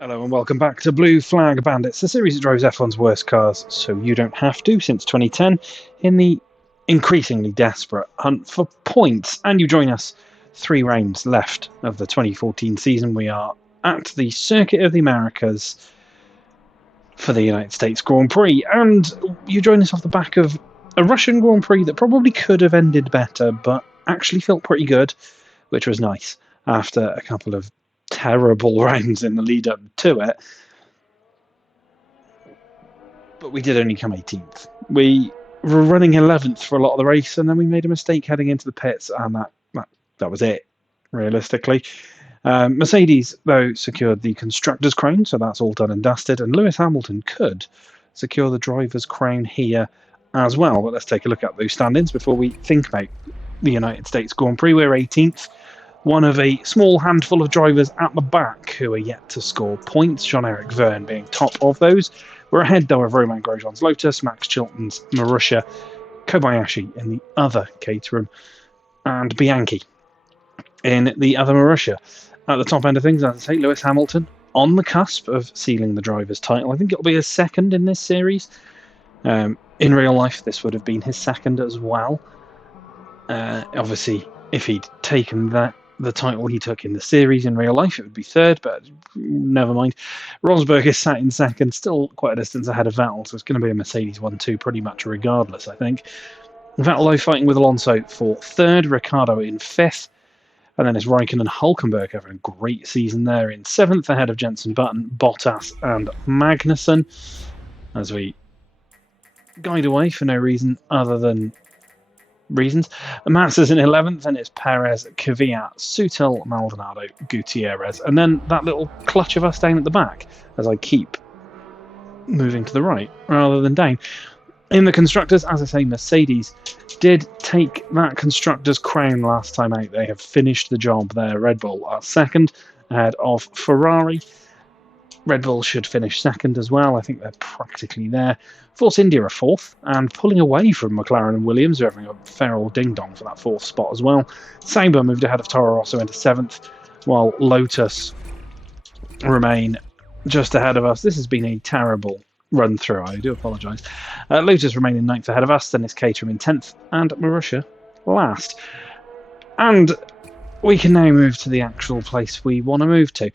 Hello and welcome back to Blue Flag Bandits, the series that drives F1's worst cars so you don't have to since 2010 in the increasingly desperate hunt for points. And you join us 3 rounds left of the 2014 season. We are at the Circuit of the Americas for the United States Grand Prix, and you join us off the back of a Russian Grand Prix that probably could have ended better but actually felt pretty good, which was nice after a couple of terrible rounds in the lead up to it. But we did only come 18th. We were running 11th for a lot of the race, and then we made a mistake heading into the pits, and that was it, realistically. Mercedes, though, secured the Constructors' Crown, so that's all done and dusted, and Lewis Hamilton could secure the Driver's Crown here as well. But let's take a look at those stand-ins before we think about the United States Grand Prix. We're 18th. One of a small handful of drivers at the back who are yet to score points, Jean-Eric Vergne being top of those. We're ahead, though, of Romain Grosjean's Lotus, Max Chilton's Marussia, Kobayashi in the other Caterham, and Bianchi in the other Marussia. At the top end of things, as I say, Lewis Hamilton on the cusp of sealing the driver's title. I think it'll be his second in this series. In real life, this would have been his second as well. Obviously, if he'd taken the title he took in the series in real life, it would be third, but never mind. Rosberg is sat in second, still quite a distance ahead of Vettel, so it's going to be a Mercedes 1-2 pretty much regardless, I think. Vettel, though, fighting with Alonso for third, Ricciardo in fifth, and then it's Raikkonen and Hülkenberg having a great season there in seventh, ahead of Jenson Button, Bottas and Magnussen, as we guide away for no reason other than reasons. Massa's in 11th, and it's Perez, Kvyat, Sutil, Maldonado, Gutierrez, and then that little clutch of us down at the back as I keep moving to the right rather than down. In the Constructors, as I say, Mercedes did take that Constructors' crown last time out. They have finished the job there. Red Bull are second, ahead of Ferrari. Red Bull should finish second as well. I think they're practically there. Force India are fourth, and pulling away from McLaren and Williams, who are having a fair old ding-dong for that fourth spot as well. Sauber moved ahead of Toro Rosso into seventh, while Lotus remain just ahead of us. This has been a terrible run-through, I do apologise. Lotus remain in ninth ahead of us, then it's Caterham in 10th, and Marussia last. And we can now move to the actual place we want to move to.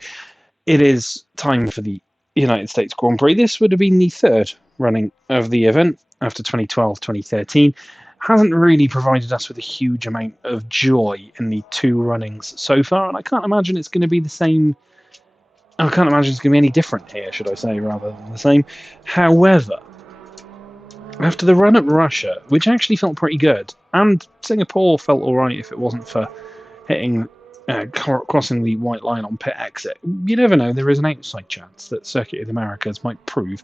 It is time for the United States Grand Prix. This would have been the third running of the event after 2012-2013. Hasn't really provided us with a huge amount of joy in the 2 runnings so far, and I can't imagine it's going to be the same. I can't imagine it's going to be any different here, should I say, rather than the same. However, after the run at Russia, which actually felt pretty good, and Singapore felt alright if it wasn't for hitting crossing the white line on pit exit, you never know, there is an outside chance that Circuit of the Americas might prove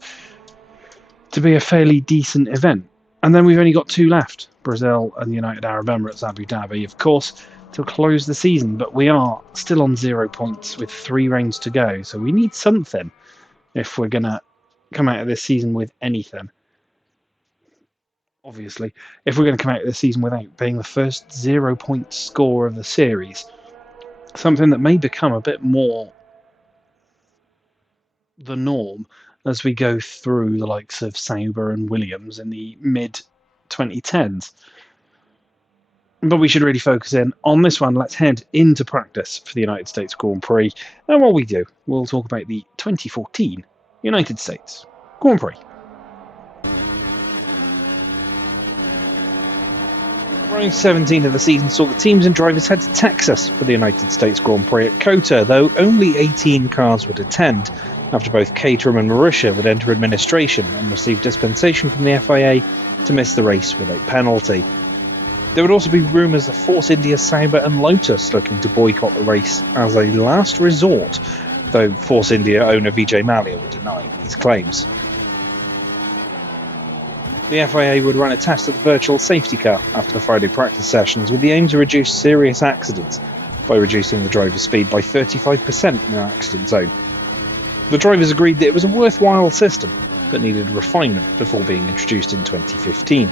to be a fairly decent event. And then we've only got 2 left, Brazil and the United Arab Emirates, Abu Dhabi, of course, to close the season, but we are still on 0 points with 3 rounds to go, so we need something if we're going to come out of this season with anything. Obviously, if we're going to come out of this season without being the first 0 point score of the series, something that may become a bit more the norm as we go through the likes of Sauber and Williams in the mid-2010s. But we should really focus in on this one. Let's head into practice for the United States Grand Prix. And while we do, we'll talk about the 2014 United States Grand Prix. Round 17 of the season saw the teams and drivers head to Texas for the United States Grand Prix at COTA, though only 18 cars would attend, after both Caterham and Marussia would enter administration and receive dispensation from the FIA to miss the race without penalty. There would also be rumours of Force India, Sauber and Lotus looking to boycott the race as a last resort, though Force India owner Vijay Mallya would deny these claims. The FIA would run a test of the virtual safety car after the Friday practice sessions with the aim to reduce serious accidents by reducing the driver's speed by 35% in an accident zone. The drivers agreed that it was a worthwhile system, but needed refinement before being introduced in 2015.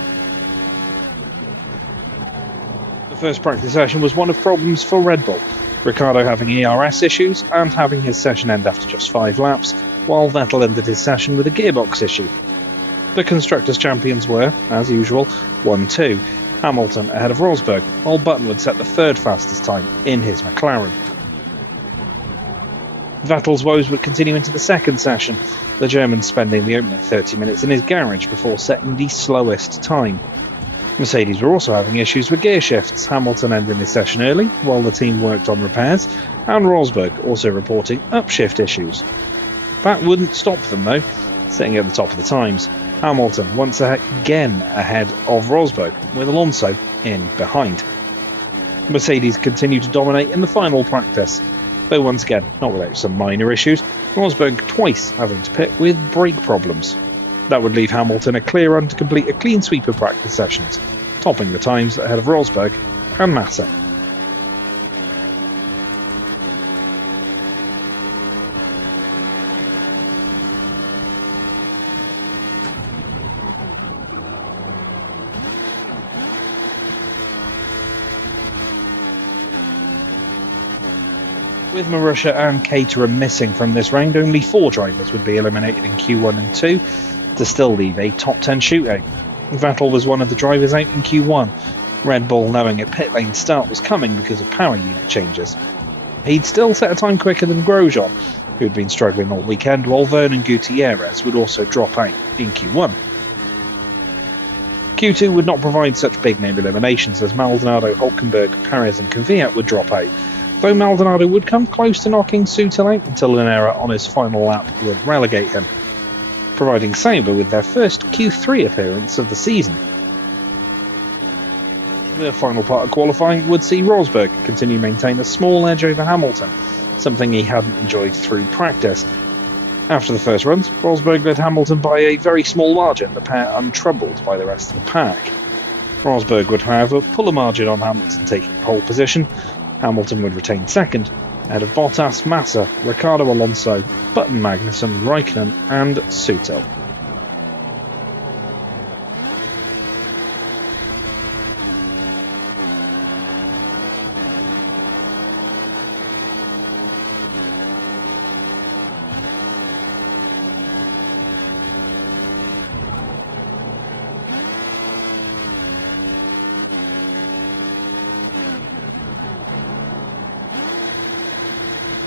The first practice session was one of problems for Red Bull, Ricciardo having ERS issues and having his session end after just 5 laps, while Vettel ended his session with a gearbox issue. The Constructors' Champions were, as usual, 1-2, Hamilton ahead of Rosberg, while Button would set the 3rd fastest time in his McLaren. Vettel's woes would continue into the 2nd session, the German spending the opening 30 minutes in his garage before setting the slowest time. Mercedes were also having issues with gear shifts, Hamilton ending his session early while the team worked on repairs, and Rosberg also reporting upshift issues. That wouldn't stop them though, sitting at the top of the times. Hamilton once again ahead of Rosberg, with Alonso in behind. Mercedes continued to dominate in the final practice, though once again not without some minor issues, Rosberg twice having to pit with brake problems. That would leave Hamilton a clear run to complete a clean sweep of practice sessions, topping the times ahead of Rosberg and Massa. With Marussia and Caterham missing from this round, only 4 drivers would be eliminated in Q1 and 2 to still leave a top 10 shootout. Vettel was one of the drivers out in Q1, Red Bull knowing a pit lane start was coming because of power unit changes. He'd still set a time quicker than Grosjean, who had been struggling all weekend, while Vernon Gutierrez would also drop out in Q1. Q2 would not provide such big name eliminations as Maldonado, Hülkenberg, Perez and Kvyat would drop out, though Maldonado would come close to knocking Sutil out until an error on his final lap would relegate him, providing Sauber with their first Q3 appearance of the season. The final part of qualifying would see Rosberg continue to maintain a small edge over Hamilton, something he hadn't enjoyed through practice. After the first runs, Rosberg led Hamilton by a very small margin, the pair untroubled by the rest of the pack. Rosberg would, however, pull a margin on Hamilton taking pole position. Hamilton would retain second, ahead of Bottas, Massa, Ricciardo, Alonso, Button, Magnussen, Raikkonen and Sutil.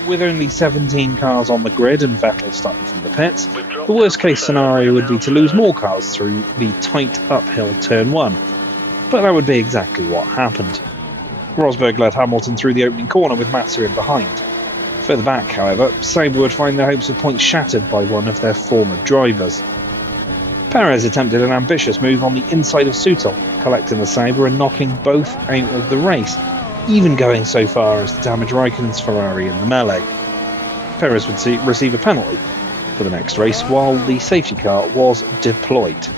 With only 17 cars on the grid and Vettel starting from the pits, the worst case scenario would be to lose more cars through the tight uphill turn 1, but that would be exactly what happened. Rosberg led Hamilton through the opening corner with Massa in behind. Further back, however, Sauber would find their hopes of points shattered by one of their former drivers. Perez attempted an ambitious move on the inside of Sutil, collecting the Sauber and knocking both out of the race, even going so far as to damage Raikkonen's Ferrari in the melee. Perez would receive a penalty for the next race while the safety car was deployed.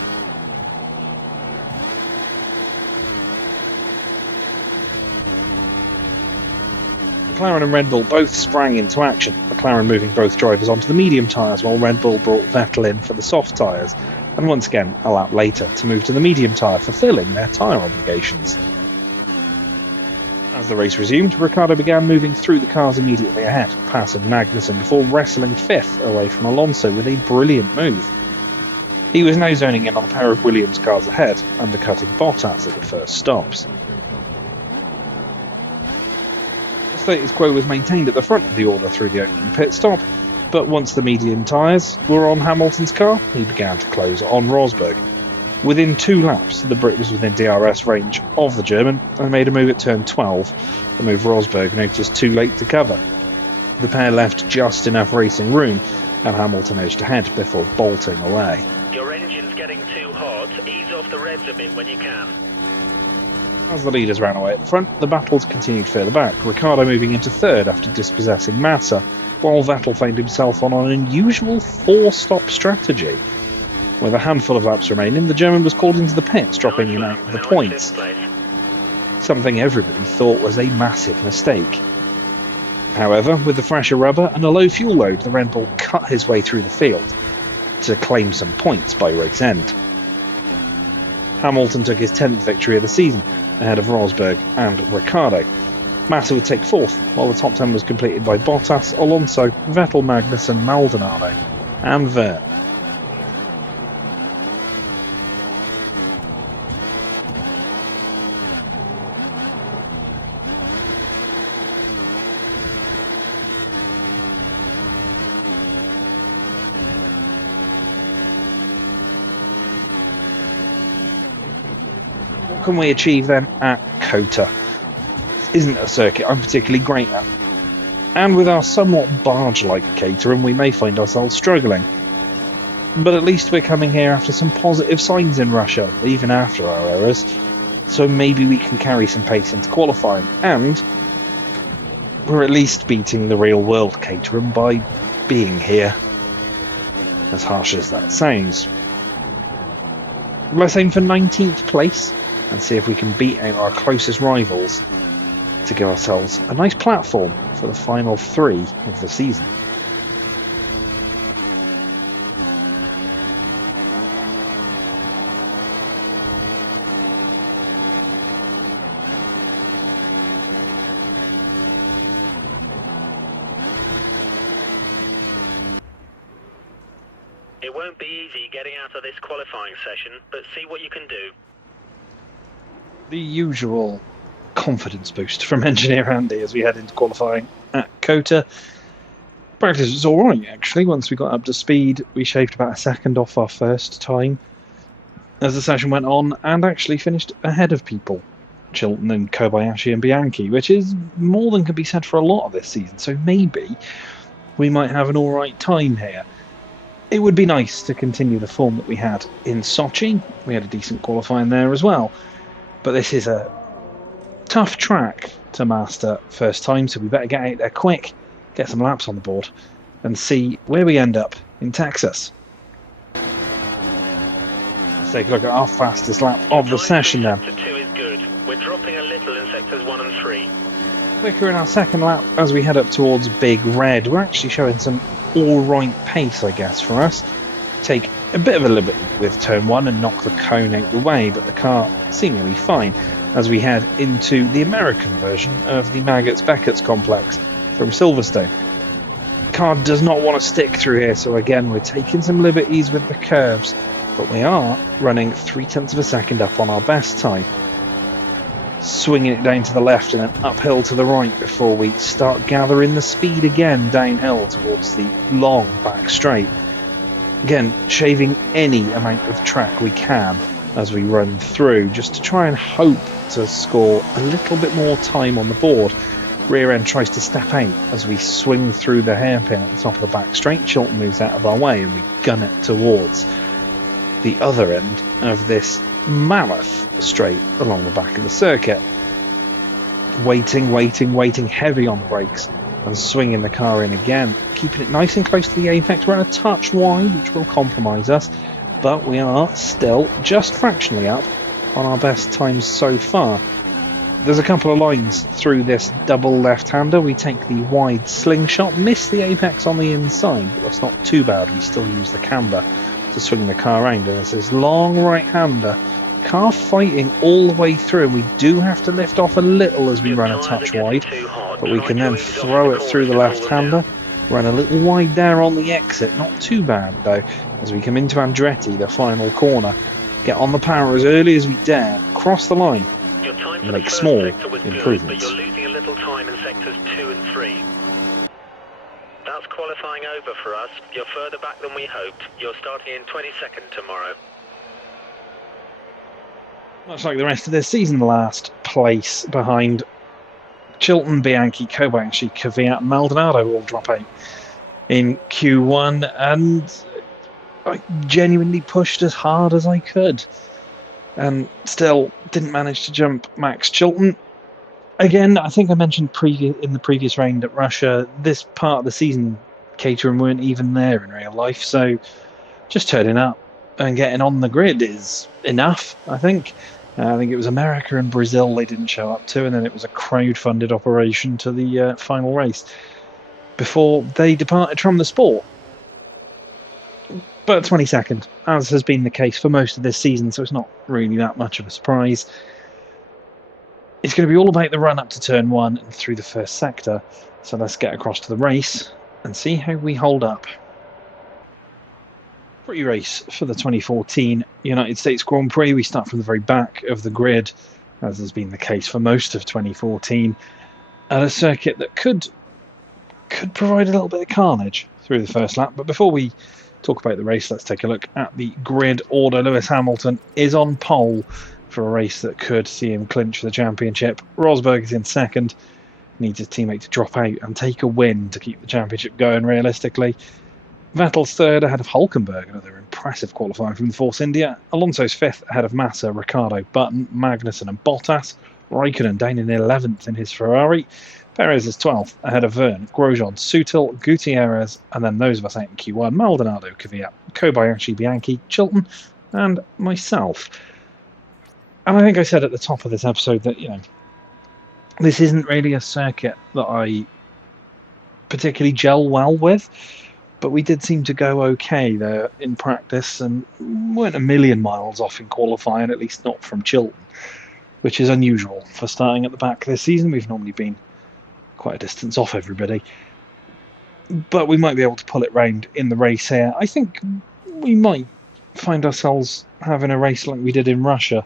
McLaren and Red Bull both sprang into action, McLaren moving both drivers onto the medium tyres while Red Bull brought Vettel in for the soft tyres, and once again a lap later to move to the medium tyre, fulfilling their tyre obligations. As the race resumed, Ricciardo began moving through the cars immediately ahead, passing Magnussen before wrestling 5th away from Alonso with a brilliant move. He was now zoning in on a pair of Williams cars ahead, undercutting Bottas at the first stops. The status quo was maintained at the front of the order through the opening pit stop, but once the medium tyres were on Hamilton's car, he began to close on Rosberg. Within 2 laps, the Brit was within DRS range of the German and made a move at turn 12, a move Rosberg noticed too late to cover. The pair left just enough racing room and Hamilton edged ahead before bolting away. Your engine's getting too hot, ease off the revs a bit when you can. As the leaders ran away at the front, the battles continued further back, Ricciardo moving into 3rd after dispossessing Massa, while Vettel found himself on an unusual 4-stop strategy. With a handful of laps remaining, the German was called into the pits, dropping him out of the points. Something everybody thought was a massive mistake. However, with the fresher rubber and a low fuel load, the Red Bull cut his way through the field to claim some points by race end. Hamilton took his 10th victory of the season, ahead of Rosberg and Ricciardo. Massa would take 4th, while the top 10 was completed by Bottas, Alonso, Vettel, Magnussen, Maldonado and Vert. What can we achieve then at COTA? Isn't a circuit I'm particularly great at. And with our somewhat barge-like Caterham, we may find ourselves struggling. But at least we're coming here after some positive signs in Russia, even after our errors. So maybe we can carry some pace into qualifying. And we're at least beating the real-world Caterham by being here. As harsh as that sounds. Let's aim for 19th place and see if we can beat out our closest rivals to give ourselves a nice platform for the final 3 of the season. It won't be easy getting out of this qualifying session, but see what you can do. The usual confidence boost from engineer Andy as we head into qualifying at COTA. Practice was alright actually. Once we got up to speed, we shaved about a second off our first time as the session went on, and actually finished ahead of people, Chilton and Kobayashi and Bianchi, which is more than can be said for a lot of this season, so maybe we might have an alright time here. It would be nice to continue the form that we had in Sochi. We had a decent qualifying there as well, but this is a tough track to master first time, so we better get out there quick, get some laps on the board, and see where we end up in Texas. Let's take a look at our fastest lap of the session then. Sector 2 is good. We're dropping a little in sectors 1 and 3. Quicker in our second lap as we head up towards Big Red. We're actually showing some alright pace, I guess, for us. Take a bit of a liberty with turn 1 and knock the cone out the way, but the car seemingly fine as we head into the American version of the Maggots-Beckett's complex from Silverstone. The car does not want to stick through here, so again we're taking some liberties with the curves, but we are running 0.3 of a second up on our best time. Swinging it down to the left and then uphill to the right before we start gathering the speed again downhill towards the long back straight. Again, shaving any amount of track we can as we run through, just to try and hope to score a little bit more time on the board. Rear end tries to step out as we swing through the hairpin at the top of the back straight. Chilton moves out of our way and we gun it towards the other end of this mammoth straight along the back of the circuit. Waiting heavy on the brakes and swinging the car in again, keeping it nice and close to the apex. We're a touch wide, which will compromise us, but we are still just fractionally up on our best times so far. There's a couple of lines through this double left-hander. We take the wide slingshot, miss the apex on the inside, but that's not too bad. We still use the camber to swing the car around, and it's this long right-hander. Car fighting all the way through, and we do have to lift off a little as we run a touch wide, but we can then throw it through the left-hander, run a little wide there on the exit. Not too bad though, as we come into Andretti, the final corner, get on the power as early as we dare, cross the line, and make small improvements. But you're losing a little time in sectors 2 and 3. That's qualifying over for us. You're further back than we hoped. You're starting in 22nd tomorrow. Much like the rest of this season, last place behind Chilton, Bianchi, Kobayashi, Kvyat and Maldonado all drop out in Q1, and I genuinely pushed as hard as I could and still didn't manage to jump Max Chilton. Again, I think I mentioned in the previous round at Russia, this part of the season Caterham weren't even there in real life, so just turning up and getting on the grid is enough, I think. I think it was America and Brazil they didn't show up to, and then it was a crowd-funded operation to the final race before they departed from the sport. But 22nd, as has been the case for most of this season, so it's not really that much of a surprise. It's going to be all about the run up to turn 1 and through the first sector. So let's get across to the race and see how we hold up. Pre-race for the 2014 United States Grand Prix. We start from the very back of the grid, as has been the case for most of 2014, at a circuit that could provide a little bit of carnage through the first lap. But before we talk about the race, let's take a look at the grid order. Lewis Hamilton is on pole for a race that could see him clinch the championship. Rosberg is in second, needs his teammate to drop out and take a win to keep the championship going realistically. Vettel's third ahead of Hulkenberg, another impressive qualifying from the Force India. Alonso's fifth ahead of Massa, Ricciardo, Button, Magnussen and Bottas. Raikkonen down in 11th in his Ferrari. Perez is 12th ahead of Verne, Grosjean, Sutil, Gutierrez, and then those of us out in Q1, Maldonado, Kvyat, Kobayashi, Bianchi, Chilton, and myself. And I think I said at the top of this episode that, this isn't really a circuit that I particularly gel well with, but we did seem to go okay there in practice and weren't a million miles off in qualifying, at least not from Chilton, which is unusual for starting at the back this season. We've normally been quite a distance off everybody, but we might be able to pull it round in the race here. I think we might find ourselves having a race like we did in Russia,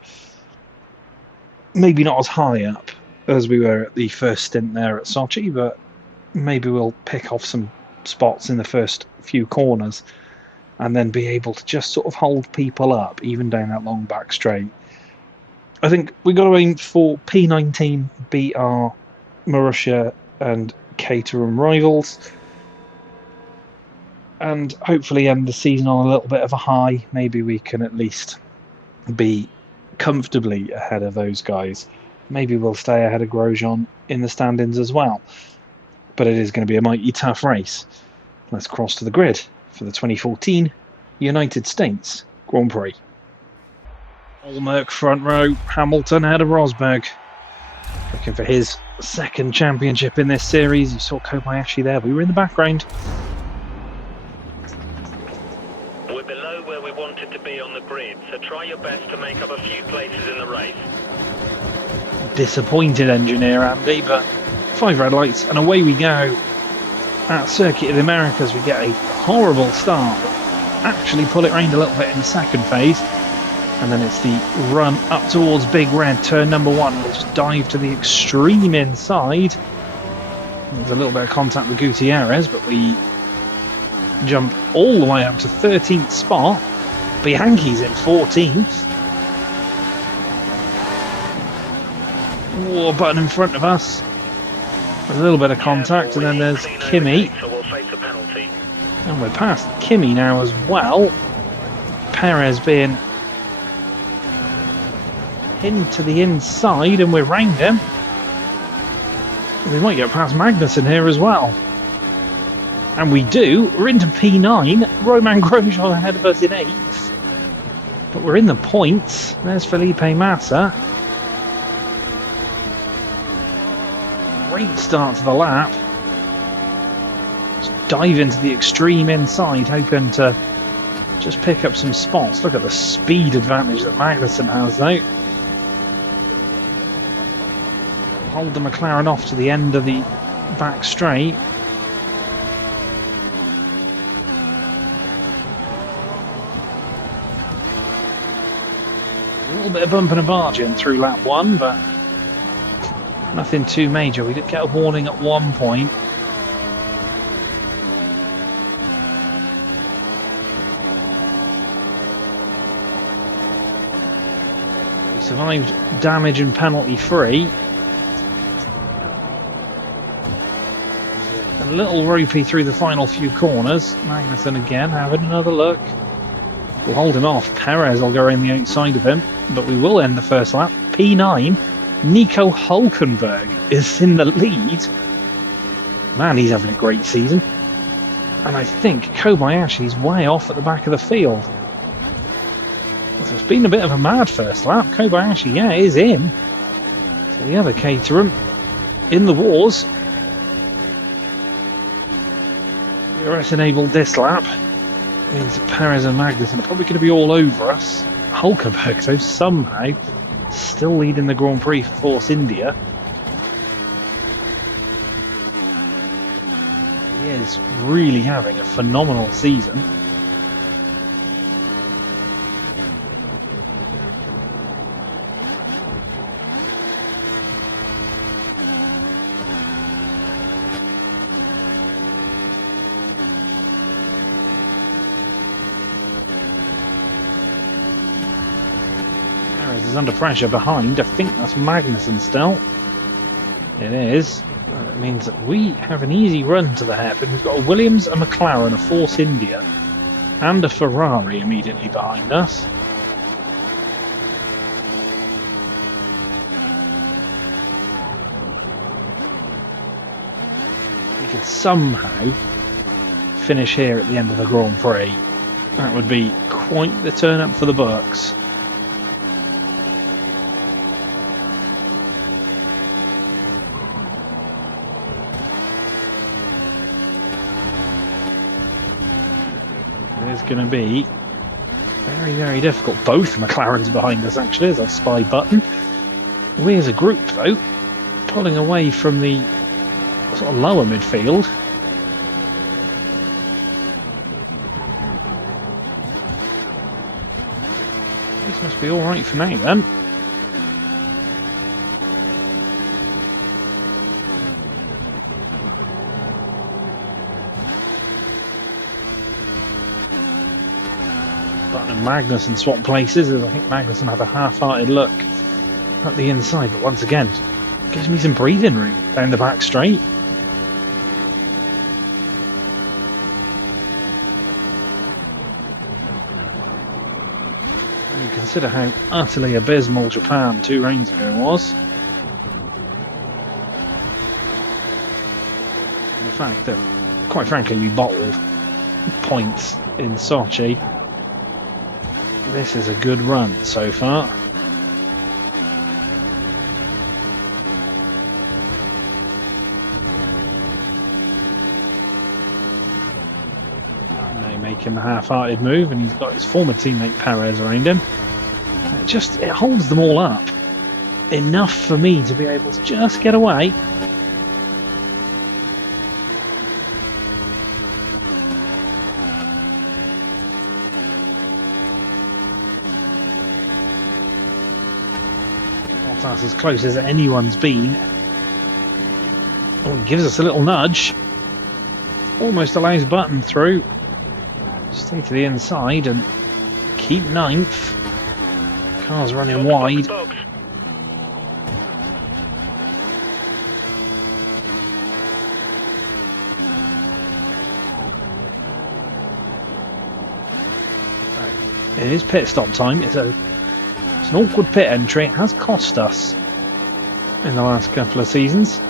maybe not as high up as we were at the first stint there at Sochi, but maybe we'll pick off some spots in the first few corners and then be able to just sort of hold people up even down that long back straight. I think we got to aim for P19, beat our Marussia and Caterham rivals, and hopefully end the season on a little bit of a high. Maybe we can at least be comfortably ahead of those guys. Maybe we'll stay ahead of Grosjean in the standings as well. But it is going to be a mighty tough race. Let's cross to the grid for the 2014 United States Grand Prix. Allmerk front row, Hamilton ahead of Rosberg. Looking for his second championship in this series. You saw Kobayashi there, we were in the background. We're below where we wanted to be on the grid, so try your best to make up a few places in the race. Disappointed engineer Andy, but 5 red lights and away we go. At Circuit of the Americas we get a horrible start, but actually pull it round a little bit in the second phase, and then it's the run up towards Big Red, turn number 1. We'll just dive to the extreme inside. There's a little bit of contact with Gutierrez, but we jump all the way up to 13th spot. Bianchi's in 14th. Whoa, Button in front of us. There's a little bit of contact, and then there's Kimi. So we'll face a penalty. And we're past Kimi now as well. Perez being pinned to the inside, and we're round him. We might get past Magnussen here as well. And we do. We're into P9. Romain Grosjean ahead of us in 8th. But we're in the points. There's Felipe Massa. Great start to the lap. Just dive into the extreme inside, hoping to just pick up some spots. Look at the speed advantage that Magnussen has though. Hold the McLaren off to the end of the back straight. A little bit of bumping and barging through lap 1, but nothing too major. We did get a warning at one point. We survived damage and penalty free. A little ropey through the final few corners. Magnussen again having another look. We'll hold him off. Perez will go around the outside of him, but we will end the first lap. P9. Nico Hulkenberg is in the lead. Man, he's having a great season. And I think Kobayashi's way off at the back of the field. So it's been a bit of a mad first lap. Kobayashi, yeah, is in. So the other Caterham in the wars. DRS enabled this lap. Means Perez and Magnussen are probably going to be all over us. Hulkenberg, though, somehow still leading the Grand Prix for Force India. He is really having a phenomenal season. Is under pressure behind. I think that's Magnussen still. It is. It means that we have an easy run to the hairpin. We've got a Williams, a McLaren, a Force India, and a Ferrari immediately behind us. We could somehow finish here at the end of the Grand Prix. That would be quite the turn up for the books. It's going to be very, very difficult. Both McLarens behind us, actually, as I spy Button. We as a group, though, pulling away from the sort of lower midfield. This must be alright for now, then. Button and Magnussen swap places, as I think Magnussen had a half-hearted look at the inside, but once again, gives me some breathing room down the back straight. When you consider how utterly abysmal Japan 2 rounds ago was, and the fact that, quite frankly, we bottled points in Sochi. This is a good run so far. Now making the half-hearted move, and he's got his former teammate Perez around him. It holds them all up enough for me to be able to just get away. That's as close as anyone's been. Oh, he gives us a little nudge. Almost allows Button through. Stay to the inside and keep 9th. Car's running wide. It is pit stop time. It's an awkward pit entry. It has cost us in the last couple of seasons.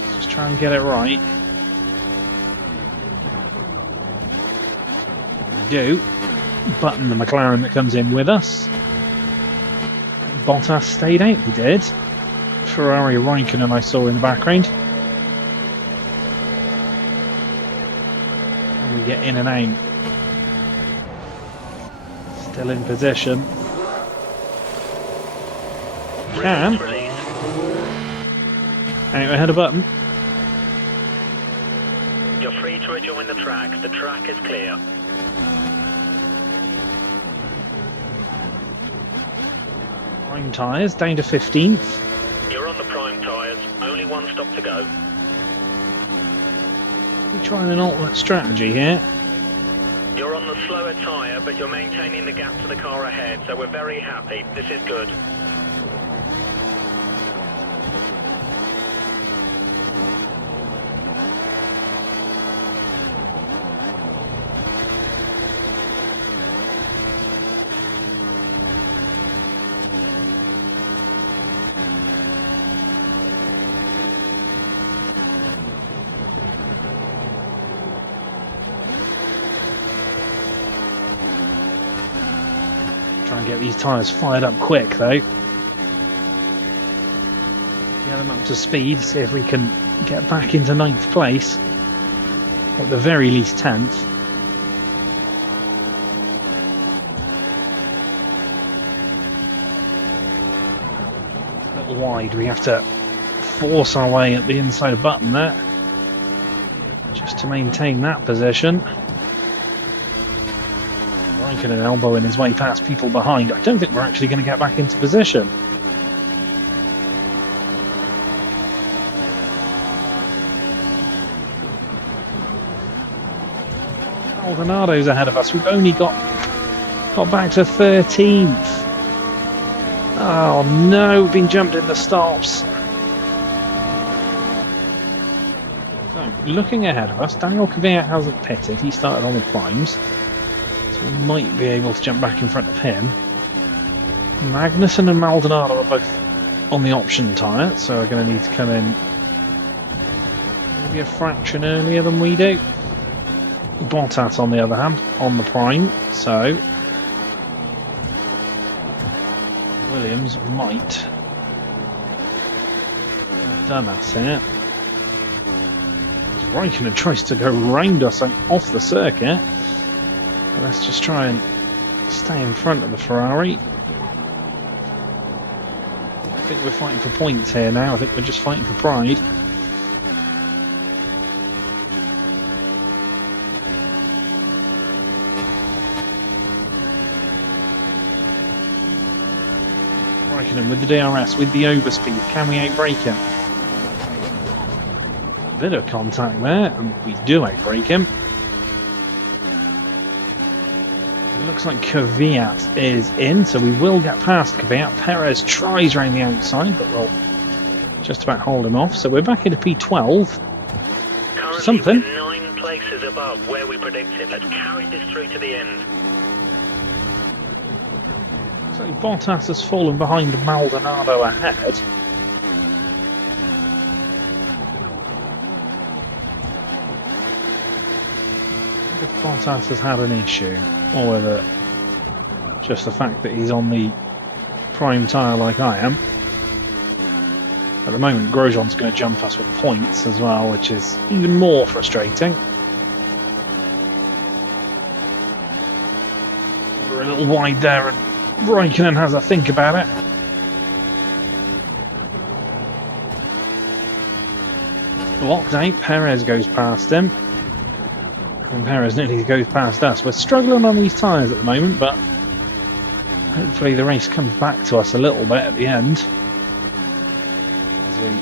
Let's just try and get it right. We do. Button the McLaren that comes in with us. Bottas stayed out, he did. Ferrari Raikkonen I saw in the background. We get in and out. Still in position. Can. Out ahead of Button. You're free to rejoin the track. The track is clear. Prime tyres down to 15th. You're on the prime tyres. Only one stop to go. We're trying an alternate strategy here. You're on the slower tyre, but you're maintaining the gap to the car ahead, so we're very happy. This is good. Try and get these tyres fired up quick though. Get them up to speed, see if we can get back into 9th place. at the very least 10th. A little wide, we have to force our way at the inside of Button there, just to maintain that position. Raikkonen elbowing his way past people behind. I don't think we're actually going to get back into position. Maldonado's ahead of us. We've only got back to 13th. Oh no, we've been jumped in the stops. So, looking ahead of us, Daniel Kvyat hasn't pitted. He started on the primes, so we might be able to jump back in front of him. Magnussen and Maldonado are both on the option tyre, so we're going to need to come in maybe a fraction earlier than we do. Bottas, on the other hand, on the prime, so Williams might have done us here. Raikkonen tries to go round us off the circuit. Let's just try and stay in front of the Ferrari. I think we're fighting for points here now. I think we're just fighting for pride. Raikkonen with the DRS, with the overspeed. Can we outbrake him? A bit of contact there, and we do outbrake him. It looks like Kvyat is in, so we will get past Kvyat. Perez tries round the outside, but we'll just about hold him off. So we're back into P12. Currently Something. 9 places above where we predicted. Let's carry this through to the end. So Bottas has fallen behind Maldonado ahead. If Bottas has had an issue, or whether just the fact that he's on the prime tyre like I am. At the moment, Grosjean's going to jump us with points as well, which is even more frustrating. We're a little wide there, and Raikkonen has a think about it. Locked out, Perez goes past him. And Perez nearly goes past us. We're struggling on these tyres at the moment, but hopefully the race comes back to us a little bit at the end. As we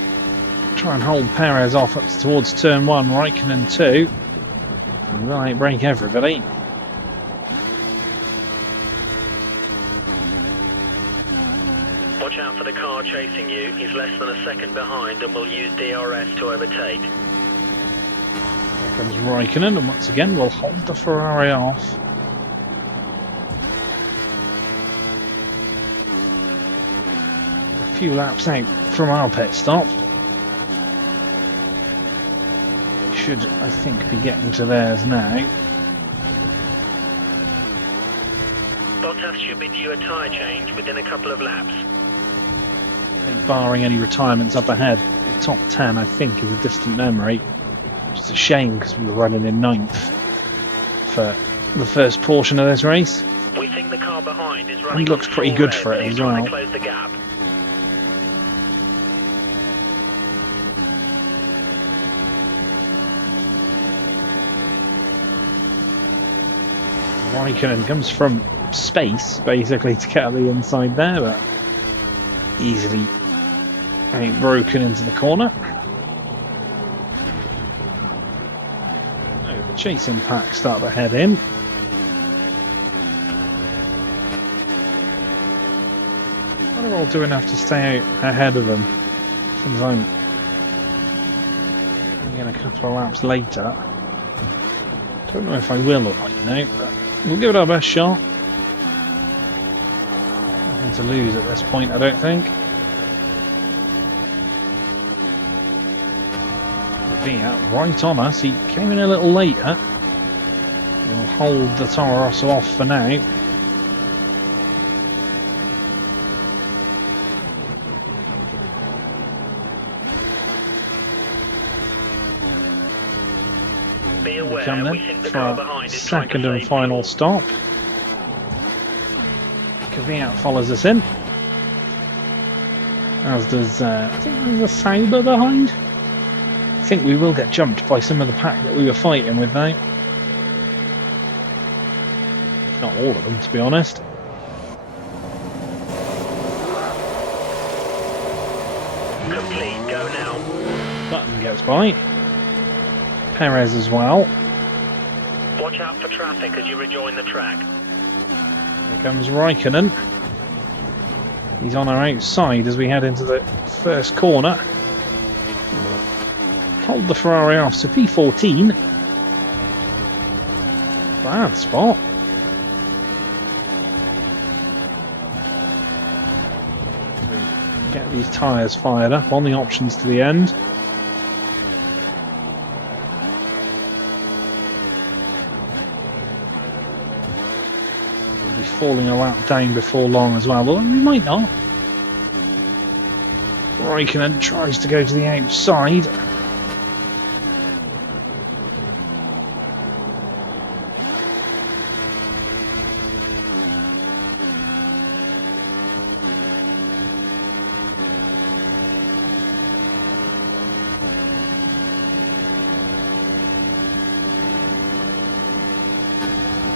try and hold Perez off up towards turn 1, Raikkonen 2. And we'll outbrake everybody. Watch out for the car chasing you. He's less than a second behind and will use DRS to overtake. Here comes Raikkonen, and once again we'll hold the Ferrari off. A few laps out from our pit stop. We should, I think, be getting to theirs now. Bottas should be due a tyre change within a couple of laps. Barring any retirements up ahead. The top 10, I think, is a distant memory. Which is a shame because we were running in 9th for the first portion of this race. We think the car behind is running. He looks pretty good for it as well. Close the gap. Raikkonen comes from space, basically, to get at the inside there, but easily broken into the corner. Oh, the chasing pack start to head in. They're all doing enough to stay out ahead of them. Since I'm getting a couple of laps later. Don't know if I will or not, you know, but we'll give it our best shot. Nothing to lose at this point, I don't think. Kvyat right on us. He came in a little later. We'll hold the Toro Rosso off for now. Be We aware, come we then think the for car our behind is trying to second and save final fuel. stop. Kvyat follows us in. As does, I think there's a Sauber behind. I think we will get jumped by some of the pack that we were fighting with now. If not all of them, to be honest. Complete, go now. Button gets by. Perez as well. Watch out for traffic as you rejoin the track. Here comes Raikkonen. He's on our outside as we head into the first corner. Hold the Ferrari off, so P14. Bad spot. Get these tyres fired up on the options to the end. We'll be falling a lap down before long as well, but we might not. Raikkonen tries to go to the outside.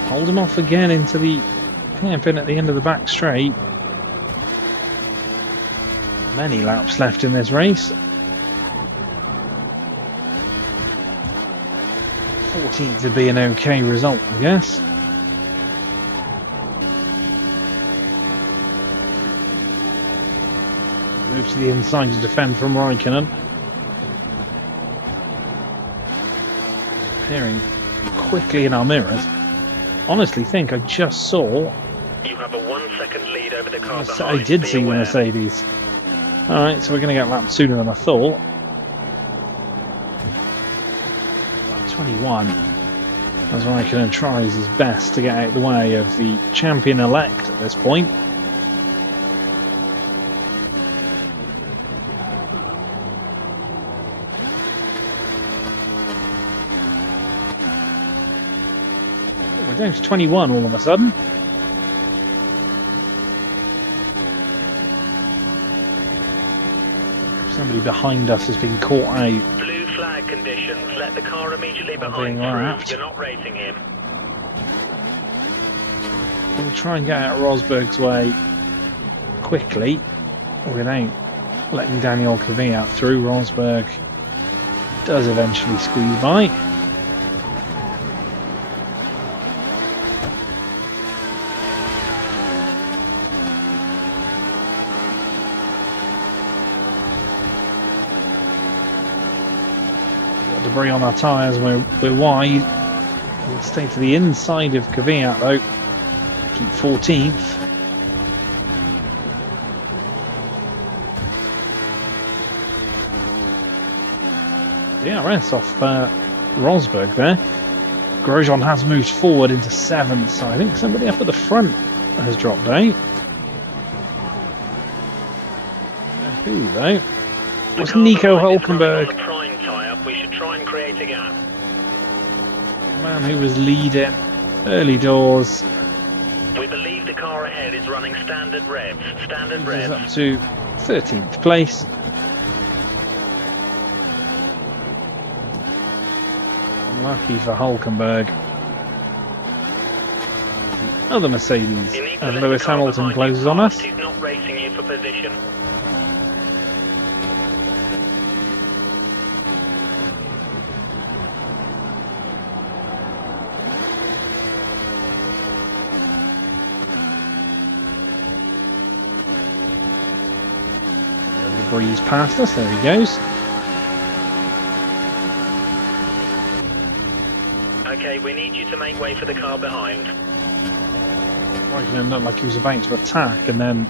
Hold him off again into the hairpin at the end of the back straight. Many laps left in this race. 14th would be an okay result, I guess. Move to the inside to defend from Raikkonen. Appearing quickly in our mirrors. Honestly think I just saw... You have a 1 second lead over the car I behind. did Be see the aware. Mercedes. Alright, so we're going to get lapped sooner than I thought. Lap 21. As Raikkonen tries his best to get out of the way of the champion-elect at this point. We're down to 21 all of a sudden. Somebody behind us has been caught out. Blue flag conditions. Let the car immediately Not behind being through. lapped. You're not racing him. We'll try and get out of Rosberg's way quickly without letting Daniel Kvyat through. Rosberg does eventually squeeze by. Got debris on our tyres, we're wide. We'll stay to the inside of Kvyat though. Keep 14th. DRS off Rosberg there. Grosjean has moved forward into 7th, so I think somebody up at the front has dropped out. Who though? The Was car Nico behind is running on Hülkenberg, the prime tyre. We should try and create a gap. the man who was leading early doors, We believe the car ahead is running standard revs. Standard is revs. up to 13th place. Unlucky for Hülkenberg. The other Mercedes, You need to and let Lewis the car Hamilton behind closes you on past. us. He's not racing you for position. The breeze past us, there he goes. Okay, we need you to make way for the car behind. Raikkonen looked like he was about to attack, and then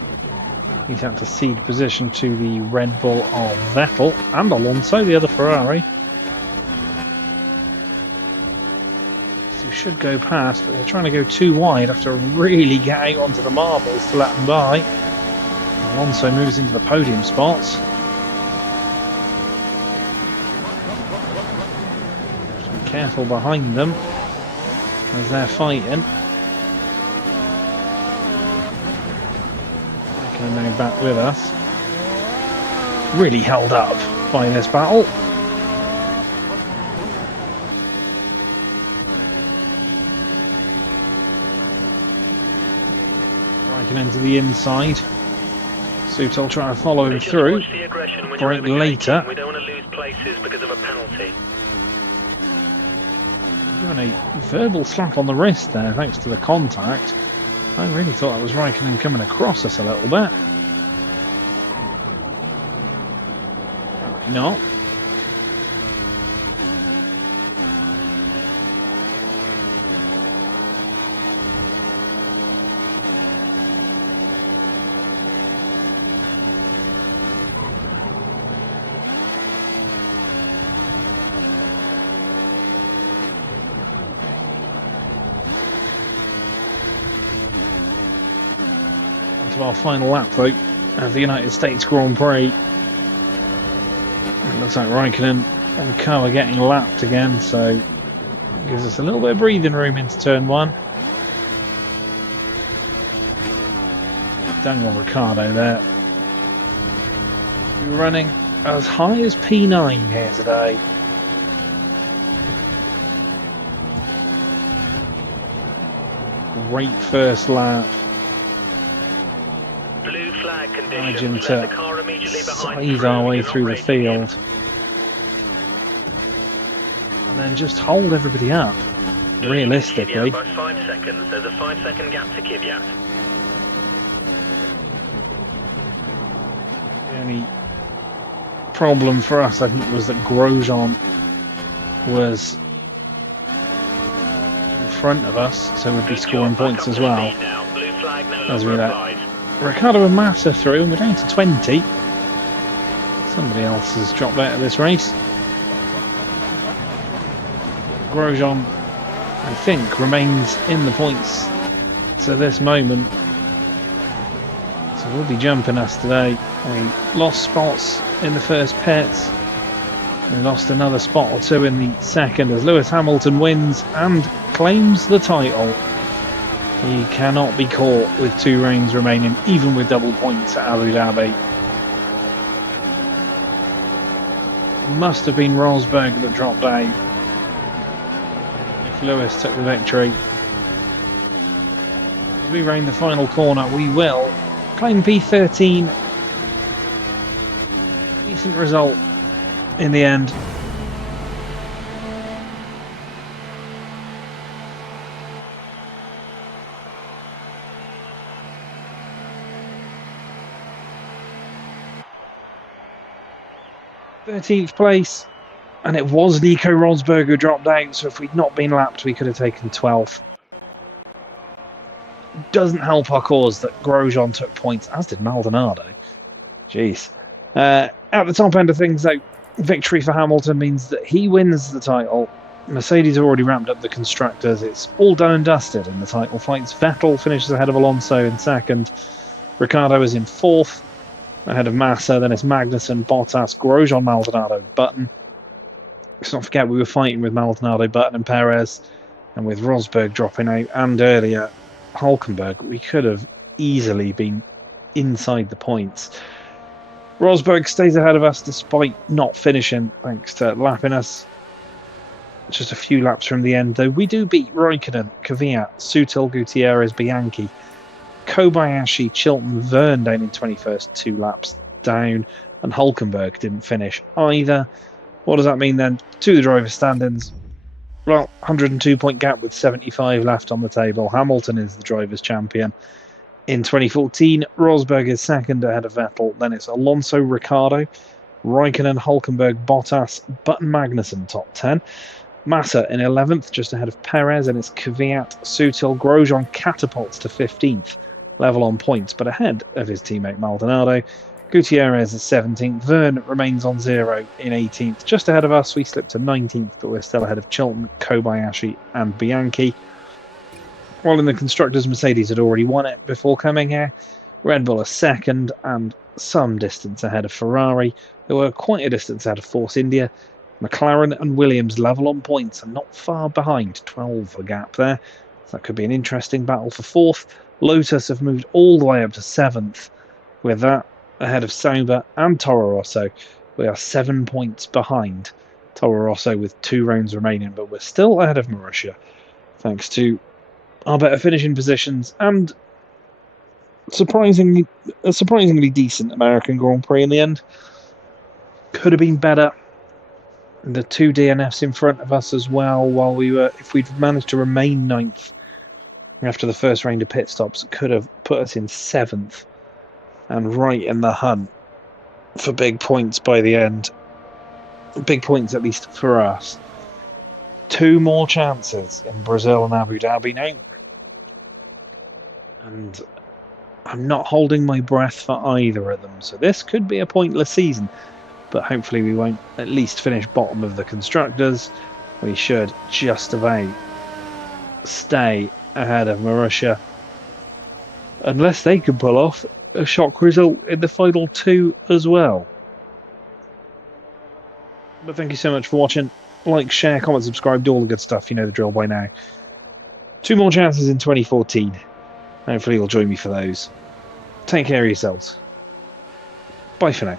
he's had to cede position to the Red Bull of Vettel and Alonso, the other Ferrari. So should go past, but they're trying to go too wide after really get out onto the marbles to let them by. Alonso moves into the podium spots. Careful behind them as they're fighting. Raikkonen now back with us. Really held up by this battle. Raikkonen to the inside. Sutil trying to follow him through. Brake later. We don't want to lose places because of a penalty. Given a verbal slap on the wrist there thanks to the contact. I really thought that was Raikkonen coming across us a little bit. Apparently not. Our final lap though of the United States Grand Prix. It looks like Raikkonen and Co are getting lapped again, so it gives us a little bit of breathing room into turn one. Daniel Ricciardo there. We're running as high as P9 here today. Great first lap. Blue flag Managing conditions. to Let the car immediately behind scythe through. our way You're not through the racing in. field. And then just hold everybody up, realistically. By 5 seconds. There's a 5-second gap to Kvyat. The only problem for us, I think, was that Grosjean was in front of us, so we'd be scoring points as well. Blue flag no As longer we let applied. Ricciardo and Massa through, and we're down to 20. Somebody else has dropped out of this race. Grosjean, I think, remains in the points to this moment. So we'll be jumping us today. We lost spots in the first pits. We lost another spot or two in the second as Lewis Hamilton wins and claims the title. He cannot be caught with 2 reigns remaining, even with double points at Abu Dhabi. Must have been Rosberg that dropped out if Lewis took the victory. As we round the final corner, we will claim P13. Decent result in the end. th place, and it was Nico Rosberg who dropped out, so if we'd not been lapped we could have taken 12th. Doesn't help our cause that Grosjean took points, as did Maldonado. Jeez. At the top end of things though, victory for Hamilton means that he wins the title. Mercedes have already ramped up the constructors. It's all done and dusted in the title fights. Vettel finishes ahead of Alonso in second. Ricciardo is in fourth, ahead of Massa. Then it's Magnussen, Bottas, Grosjean, Maldonado, Button. Let's not forget we were fighting with Maldonado, Button and Perez, and with Rosberg dropping out and earlier Hulkenberg, we could have easily been inside the points. Rosberg stays ahead of us despite not finishing, thanks to lapping us just a few laps from the end, though we do beat Raikkonen, Kvyat, Sutil, Gutierrez, Bianchi, Kobayashi, Chilton, Verne down in 21st, 2 laps down, and Hulkenberg didn't finish either. What does that mean then to the driver standings? Well, 102 point gap with 75 left on the table. Hamilton is the drivers' champion. In 2014, Rosberg is second ahead of Vettel. Then it's Alonso, Ricciardo, Raikkonen, Hulkenberg, Bottas, Button, Magnussen top 10. Massa in 11th, just ahead of Perez, and it's Kvyat, Sutil, Grosjean catapults to 15th, level on points, but ahead of his teammate Maldonado. Gutierrez is 17th, Verne remains on 0 in 18th. Just ahead of us, we slipped to 19th, but we're still ahead of Chilton, Kobayashi and Bianchi. While in the Constructors, Mercedes had already won it before coming here. Red Bull are second and some distance ahead of Ferrari, who were quite a distance ahead of Force India. McLaren and Williams level on points and not far behind, 12 the gap there. So that could be an interesting battle for 4th. Lotus have moved all the way up to 7th. With that, ahead of Sauber and Toro Rosso, we are 7 points behind Toro Rosso with 2 rounds remaining, but we're still ahead of Marussia, thanks to our better finishing positions and a surprisingly decent American Grand Prix in the end. Could have been better. The 2 DNFs in front of us as well, if we'd managed to remain 9th after the first round of pit stops, could have put us in 7th and right in the hunt for big points by the end. Big points, at least for us. 2 more chances in Brazil and Abu Dhabi now. And I'm not holding my breath for either of them. So this could be a pointless season. But hopefully we won't at least finish bottom of the Constructors. We should just about stay ahead of Marussia. Unless they can pull off a shock result in the final 2 as well. But thank you so much for watching. Like, share, comment, subscribe, do all the good stuff. You know the drill by now. 2 more chances in 2014. Hopefully you'll join me for those. Take care of yourselves. Bye for now.